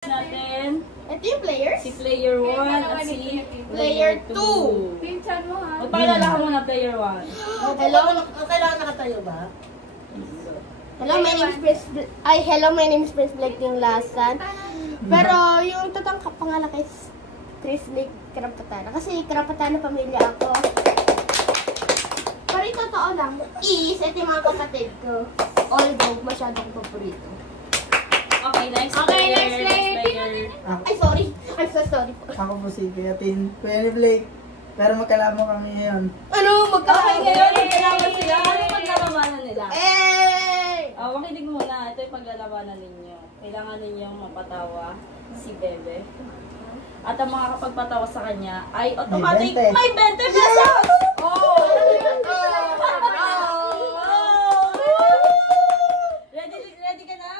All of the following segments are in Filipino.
natin. Ito yung players? Si player 1 at si player 2. Pinsan mo ha. Magpakilala ka muna player 1. Hello? Kailangan nakatayo ba? Hello, my name is Prince. Hello, my name is Prince Blake ng Lasan. Pero yung totoong pangalan kay Chris Blake Karapatana. Kasi Karapatana pamilya ako. Pero yung totoo lang is, ito yung mga kapatid ko. Although, masyadong paborito. Okay, next Okay, player. next player. Ay, sorry. I'm so sorry po. Ako po si Kuya Tin. Kuya ni Blake. Pero magkalamo kami ngayon. Ano? Okay, Magkakaroon ngayon, magkalaban sila. Ano paglalabanan nila? Eh! Makinig muna. Ito yung paglalabanan ninyo. Kailangan ninyong mapatawa si Bebe. At ang mga kapagpatawa sa kanya ay automatic may 20 pesos! Oh! Ready ka na?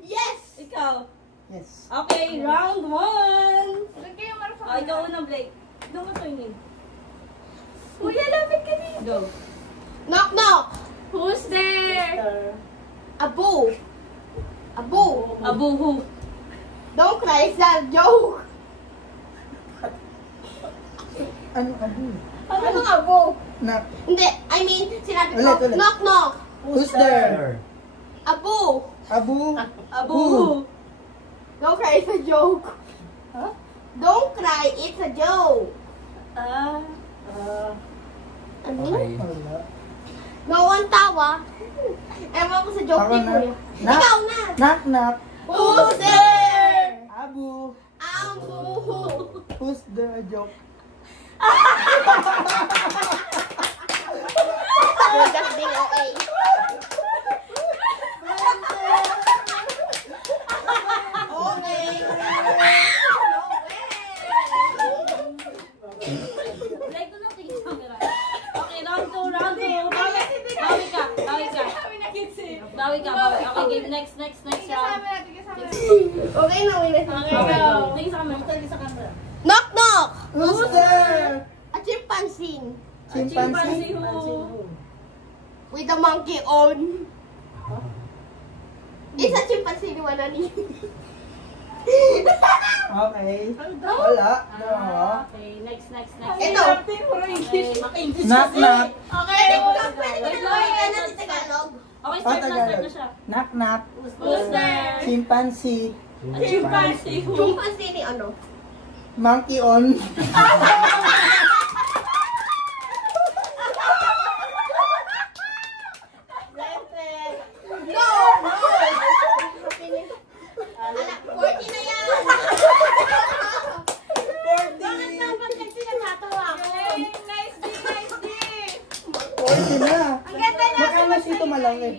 Yes! Ikaw? Yes. Okay, round 1! Huwag kayo marunong. Ikaw unang, Blake. Doon ka swinging. Kuya, lapit ka din. Go. Knock, knock! Who's there? Abu! Abu! Abuhu. Don't cry, it's not a joke! Ano abu? Ano abu? Knock. Hindi, I mean, sinabi ko, Ulit. knock, knock! Who's there? Abu! Abu. Abuhu. Don't cry, it's a joke! Huh? Don't cry, it's a joke! Ano? Wala. No one tawa. Ewan ko sa joke Ako ni na. Kuya. Knock. Ikaw na! Knock knock. Who's there? Abu. Abu! Who's there? Joke. You're just being okay. Okay. Blake, doon natin yung camera. Okay, round 2, round 2. Bawi ka. Kami nag-isip. Bawi ka. Okay, game. Next round. Kasama natin. Okay na, wait. Okay, go. Tingin sa camera. Knock, knock! Who's there? A chimpanzee. Chimpanzee. who? With a monkey on. It's a chimpanzee, wala ni. Okay. Wala. No. Okay, next. Ito. Okay, Knock knock. Pwede ko na natin Tagalog. Okay, start na siya. Knock knock. Who's there? Chimpanzee. Chimpanzee who? Chimpanzee ni ano? Monkey on. No! Ala, 40 na yan! Bakit naman kasi natatawa ako? Nice D. 40 na. Ang ganda na. Magkano sito malaki?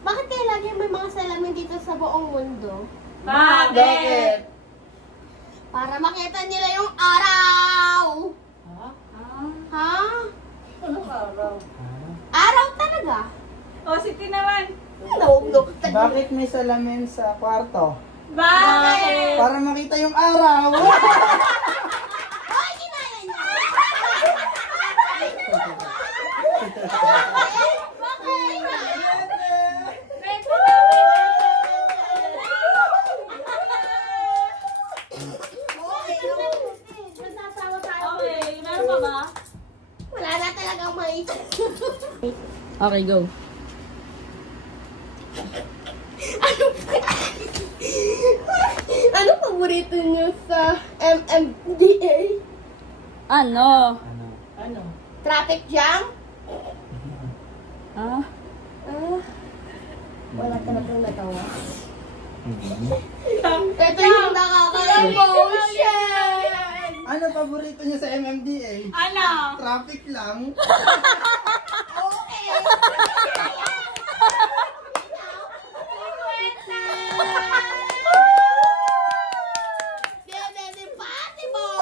Bakit kaya lagi may mga salamin dito sa buong mundo? Bakit? Para makita nila yung araw! Ha? Anong araw? Araw talaga? O, si Tin naman. No. Bakit may salamin sa kwarto? Bakit? Para makita yung araw. Ay, kinaya niya! Okay, meron pa ba? Wala na talagang maisip. Okay, go. Ano paborito niyo sa MMDA? Ano? Traffic jam? Ah? Wala talagang natawa. Ito yung nakaka-emotion! Ano paborito niyo sa MMDA? Ano? Traffic lang. Okay! This is impossible!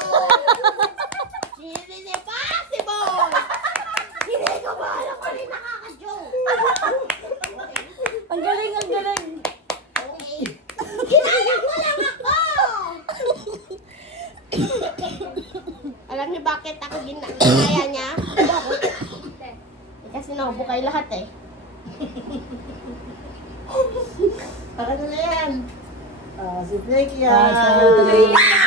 This is impossible! Hindi ko ba alam kung rin nakaka-joke? Ang galing! Okay. Kinaya ko lang ako! Alam niyo bakit ako ginaya niya? Kasi naubo kayo lahat eh. Para na yan. Si Blake Ah, yan. so,